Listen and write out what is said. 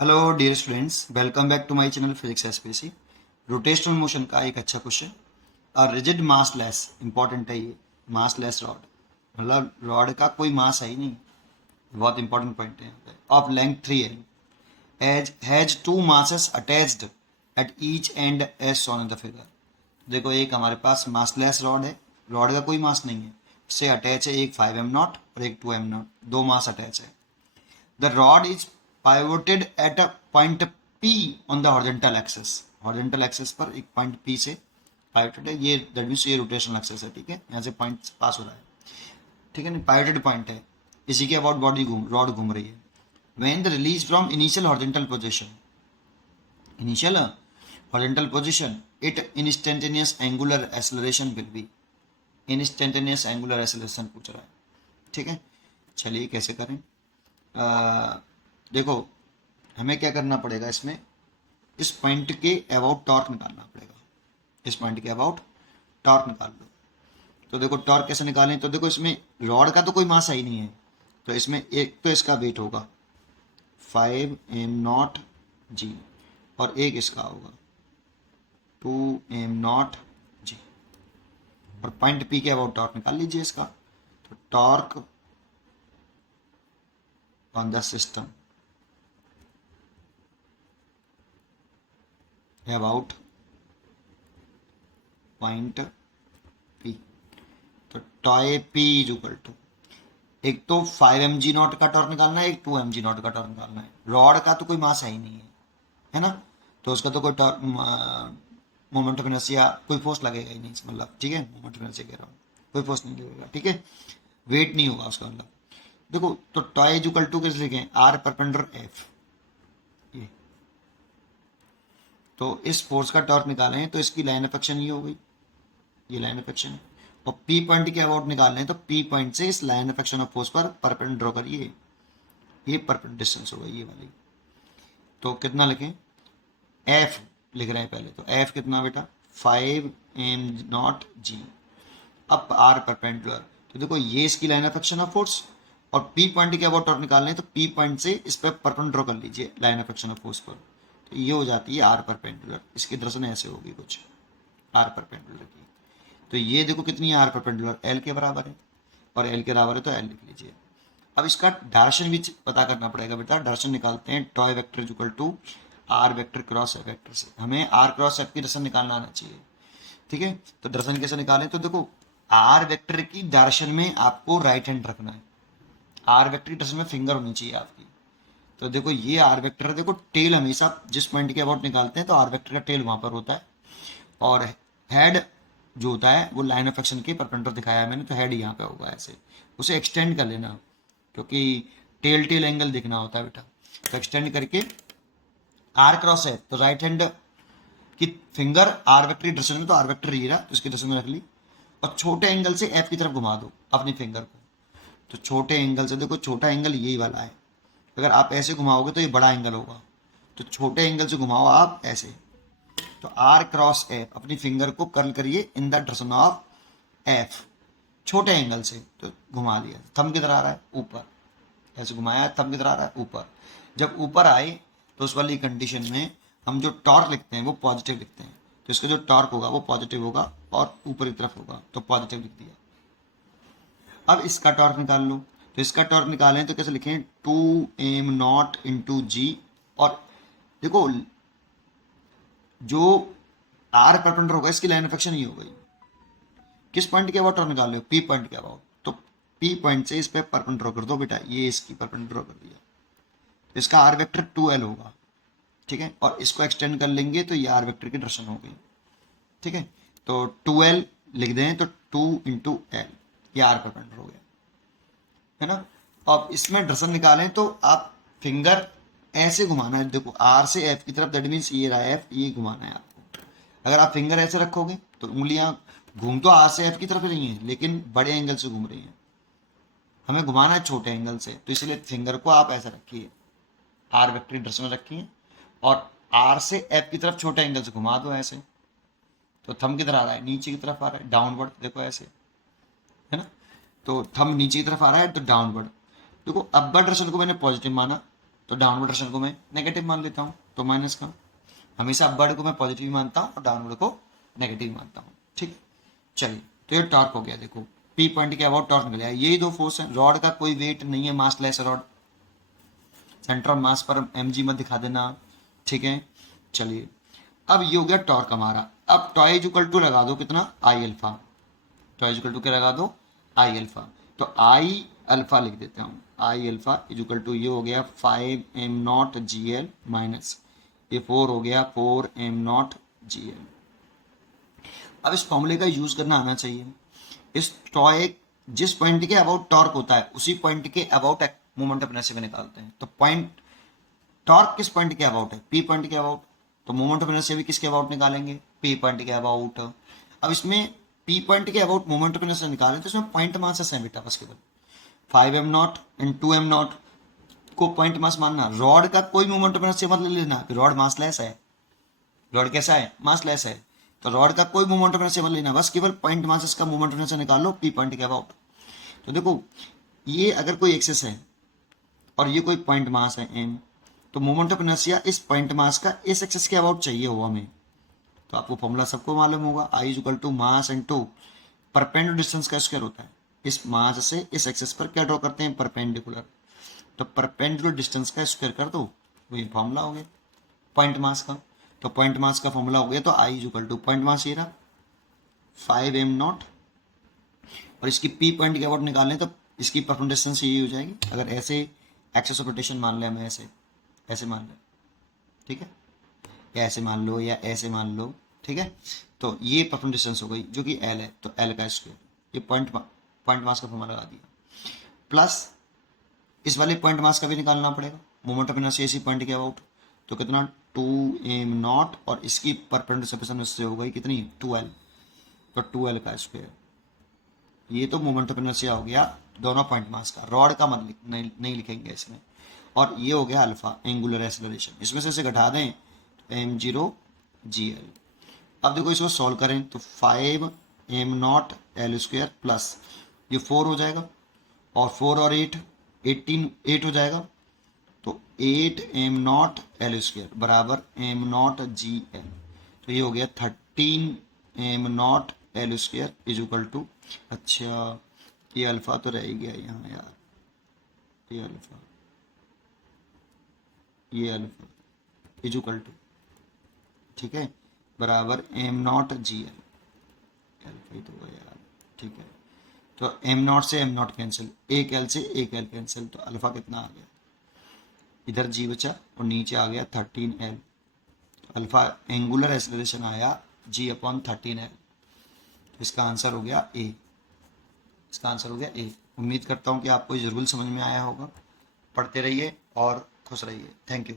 Hello dear students, welcome back to my channel physics SPC. Rotational motion का एक अच्छा question. और rigid मास less important है ये। मास लेस रॉड मतलब रॉड का कोई मास है ही नहीं। बहुत इंपॉर्टेंट पॉइंट है यहाँ पे। Of length 3 as has two masses attached at each end as shown in the figure. देखो, एक हमारे पास मासलेस रॉड है, रॉड का कोई मास नहीं है, उससे अटैच है एक 5m0 और एक 2m0, दो मास अटैच है। The rod is pivoted at a point P on the horizontal axis. horizontal axis पर एक पॉइंट P से pivoted है। ये दैट मीन्स ये रोटेशनल एक्सेस है, ठीक है, यहाँ से पॉइंट पास हो रहा है, ठीक है ना, pivoted पॉइंट है। इसी के अबाउट बॉडी रॉड घूम रही है। When the release from initial horizontal position, it instantaneous angular acceleration will be instantaneous angular acceleration पूछ रहा है, ठीक है। चलिए कैसे करें। देखो, हमें क्या करना पड़ेगा, इसमें इस पॉइंट के अबाउट टॉर्क निकालना पड़ेगा। इस पॉइंट के अबाउट टॉर्क निकाल लो। तो देखो टॉर्क कैसे निकालें, तो देखो इसमें रॉड का तो कोई मास ही नहीं है, तो इसमें एक तो इसका वेट होगा 5m0 g और एक इसका होगा 2m0 g। और पॉइंट पी के अबाउट टॉर्क निकाल लीजिए इसका। तो torque on the system about point P. तो tau P is equal to, एक तो 5mg0 का टॉर्क निकालना है, एक 2mg0 का टॉर्क निकालना है। रॉड का तो कोई मास है ही नहीं है ना, तो उसका तो कोई मोमेंट ऑफ इनर्शिया कोई फोर्स लगेगा ही नहीं, मतलब ठीक है, मोमेंट ऑफ इनर्शिया कह रहा हूँ, कोई फोर्स नहीं लगेगा, ठीक है, वेट नहीं होगा उसका, मतलब। देखो, तो टॉय इज इक्वल टू कैसे लिखें, आर परपेंडिकुलर एफ। ये तो इस फोर्स का टॉर्क निकालें तो इसकी लाइन ऑफ एक्शन ये हो गई, ये लाइन ऑफ एक्शन है। और पी पॉइंट के अबाउट निकालने तो पी पॉइंट से इस line of action of force पर परपेंडिकुलर ड्रॉ करिए, ये परपेंडिकुलर डिस्टेंस होगा ये वाली। तो कितना लिखें, एफ लिख रहे हैं पहले, तो एफ कितना बेटा 5m0 g। अब आर परपेंडिकुलर, तो देखो ये इसकी line of action of force, और पी पॉइंट के अबाउट टॉर्क निकालने तो पी पॉइंट से इस पर परपेंडिकुलर ड्रॉ कर लीजिए line of action of force पर। तो ये हो जाती है आर परपेंडिकुलर। इसकी दर्शन ऐसे होगी कुछ आर परपेंडिकुलर की। तो ये देखो कितनी आर परपेंडिकुलर, एल के बराबर है, और एल के बराबर है तो एल लिख लीजिए। अब इसका डायरेक्शन भी पता करना पड़ेगा बेटा। डायरेक्शन निकालते हैं, tau vector is equal to r vector cross F vector से। हमें आर क्रॉस एफ की डायरेक्शन निकालना आना चाहिए, ठीक है। तो डायरेक्शन कैसे निकालें, तो देखो आर वेक्टर की डायरेक्शन में आपको राइट हैंड रखना है। आर वेक्टर की डायरेक्शन में फिंगर होनी चाहिए आपकी। तो देखो ये आर वेक्टर है, देखो टेल हमेशा जिस पॉइंट के अबाउट निकालते हैं तो आर वेक्टर का टेल वहां पर होता है, और हेड जो होता है वो लाइन ऑफ एक्शन के परपेंडिकुलर दिखाया है मैंने, तो हेड यहाँ पे होगा ऐसे। उसे एक्सटेंड कर लेना, क्योंकि टेल टेल एंगल दिखना होता है बेटा। तो एक्सटेंड करके आर क्रॉस है, तो राइट हैंड की फिंगर आर वेक्टर की डायरेक्शन में, तो आर वेक्टर ये रहा, तो इसकी डायरेक्शन में रख ली, और छोटे एंगल से एफ की तरफ घुमा दो अपनी फिंगर को। तो छोटे एंगल से, देखो छोटा एंगल यही वाला है, अगर आप ऐसे घुमाओगे तो ये बड़ा एंगल होगा, तो छोटे एंगल से घुमाओ आप ऐसे। तो आर क्रॉस एफ, अपनी फिंगर को कर्ल करिए in the direction of F, छोटे एंगल से, तो घुमा दिया। थंब किधर आ रहा है, ऊपर, ऐसे घुमाया, थंब किधर आ रहा है, ऊपर। जब ऊपर आए तो उस वाली कंडीशन में हम जो टॉर्क लिखते हैं वो पॉजिटिव लिखते हैं, तो इसका जो टॉर्क होगा वो पॉजिटिव होगा और ऊपर की तरफ होगा, तो पॉजिटिव लिख दिया। अब इसका टॉर्क निकाल लो, तो इसका टॉर्क निकालें तो कैसे लिखें, 2m0 × g। और देखो जो आर परपेंडिकुलर होगा इसकी लाइन ऑफ एक्शन ही हो गई। किस पॉइंट के अबाउट टॉर्क निकाल रहे हो, पी पॉइंट के अबाउट, तो पी पॉइंट से इस पे परपेंडिकुलर कर दो बेटा, ये इसकी परपेंडिकुलर कर दिया, तो इसका आर वेक्टर 2l होगा, ठीक है। और इसको एक्सटेंड कर लेंगे तो ये आर वेक्टर की डायरेक्शन हो गई, ठीक है। तो 2l लिख दें तो 2 × l, ये आर परपेंडिकुलर हो गया, है ना। अब इसमें डायरेक्शन निकालें तो आप फिंगर ऐसे घुमाना है, देखो आर से एफ की तरफ, दैट मीन्स ये रहा एफ, ये घुमाना है आपको। अगर आप फिंगर ऐसे रखोगे तो उंगलियां घूम तो आर से एफ की तरफ रही हैं, लेकिन बड़े एंगल से घूम रही हैं। हमें घुमाना है छोटे एंगल से, तो इसलिए फिंगर को आप ऐसा रखिए, आर वेक्टर की डायरेक्शन में रखिए, और आर से एफ की तरफ छोटे एंगल से घुमा दो ऐसे। तो थंब किधर आ रहा है, नीचे की तरफ आ रहा है, डाउनवर्ड, देखो ऐसे, है ना। तो थंब नीचे की तरफ आ रहा है तो डाउनवर्ड। देखो अपर डायरेक्शन को मैंने पॉजिटिव माना, तो डाउनवर्ड डायरेक्शन को मैं नेगेटिव मान लेता हूँ, तो माइनस का। हमेशा अपवर्ड को मैं पॉजिटिव मानता हूँ और डाउनवर्ड को नेगेटिव मानता हूँ। ठीक, चलिए तो ये टॉर्क हो गया। देखो पी पॉइंट के अबाउट टॉर्क निकल आया। यही दो फोर्स है, रॉड का कोई वेट नहीं है, massless rod, centre of mass पर mg मत दिखा देना। ठीक है, चलिए अब ये हो गया टॉर्क हमारा। अब टॉय इक्वल टू लगा दो कितना, I alpha. Tau equal to क्या लगा दो, आई अल्फा। तो आई अल्फा लिख देते हैं, आई अल्फा इक्वल टू ये हो गया 5m0 gl माइनस ये 4 हो गया 4m0 gl। अब इस फॉर्मूले का यूज करना आना चाहिए। इस टॉय जिस पॉइंट के अबाउट टॉर्क होता है उसी पॉइंट के अबाउट मोमेंट ऑफ इनर्शिया में निकालते हैं। तो पॉइंट टॉर्क किस पॉइंट के अबाउट है, पी पॉइंट के अबाउट, तो मोमेंट ऑफ इनर्शिया भी किसके अबाउट निकालेंगे, पी पॉइंट के अबाउट। अब इसमें पी पॉइंट के अबाउट मोमेंट ऑफ इनर्शिया निकालें तो इसमें पॉइंट मास है बेटा, बस केवल 5m0 एंड 2m0 को पॉइंट मास मानना। रॉड का कोई मोमेंट ऑफ इनर्शिया मत ले लेना, रॉड मास लेस है, रॉड कैसा है, मास लेस है, तो रॉड का कोई मोमेंट ऑफ इनर्शिया मत लेना, बस केवल पॉइंट मास इसका मोमेंट ऑफ इनर्शिया निकाल लो पी पॉइंट के अबाउट। तो देखो ये अगर कोई एक्सेस है और ये कोई पॉइंट मास है एम, तो मोमेंट ऑफ इनर्शिया इस पॉइंट मास का इस एक्सेस के अबाउट चाहिए हो हमें। तो आपको फॉर्मूला सबको मालूम होगा, I is equal to mass into perpendicular distance का स्क्वायर होता है। इस मास से इस एक्सेस पर क्या ड्रॉ करते हैं, परपेंडिकुलर, तो परपेंडिकुलर डिस्टेंस का स्क्वायर कर दो, वही फॉर्मूला हो गया पॉइंट मास का। तो पॉइंट मास का फॉर्मूला हो गया, तो I is equal to point mass ये रहा 5m0 और इसकी पी पॉइंट के अबाउट निकालें तो इसकी परपेंडिकुलर डिस्टेंस यही हो जाएगी। अगर ऐसे एक्सेस ऑफ रोटेशन मान लें, हमें ऐसे मान लें, ठीक है, या ऐसे मान लो या ऐसे मान लो, ठीक है, तो ये परपेंडिकुलर डिस्टेंस हो गई जो कि एल है, तो एल का स्क्वायर, ये पॉइंट मास का फॉर्मूला लगा दिया, प्लस इस वाले पॉइंट मास का भी निकालना पड़ेगा, मोमेंट ऑफ इनर्शिया इसी पॉइंट के अबाउट, तो कितना 2m0 और इसकी परपेंडिकुलर सेपरेशन इससे हो गई कितनी 12, तो 12 का स्क्वायर। ये तो मोमेंट ऑफ इनर्शिया हो गया दोनों पॉइंट मास का, रॉड का मत नहीं लिखेंगे इसमें। और ये हो गया अल्फा एंगुलर एक्सेलरेशन, इसमें से इसे घटा दें तो m0 gl। अब देखो इसको सॉल्व करें तो 5m0 l स्क्वायर प्लस ये 4 हो जाएगा और 4 और 8 8 हो जाएगा, तो 8m0 l स्क्वायर बराबर m0 gl। तो ये हो गया 13m0 l square is equal to, अच्छा ये अल्फा तो रह ही गया यहाँ यार, ये अल्फा इज इक्वल टू, ठीक है, बराबर m0 gl, अल्फा ही तो हुआ यार, ठीक है। तो m0 से m0 कैंसिल, एक l से एक l कैंसिल, तो अल्फा कितना आ गया, इधर g बचा और नीचे आ गया 13l, तो अल्फा एंगुलर एक्सेलरेशन आया g/13l। तो इसका आंसर हो गया ए, इसका आंसर हो गया ए। उम्मीद करता हूँ कि आपको ये जरूर समझ में आया होगा। पढ़ते रहिए और खुश रहिए। Thank you.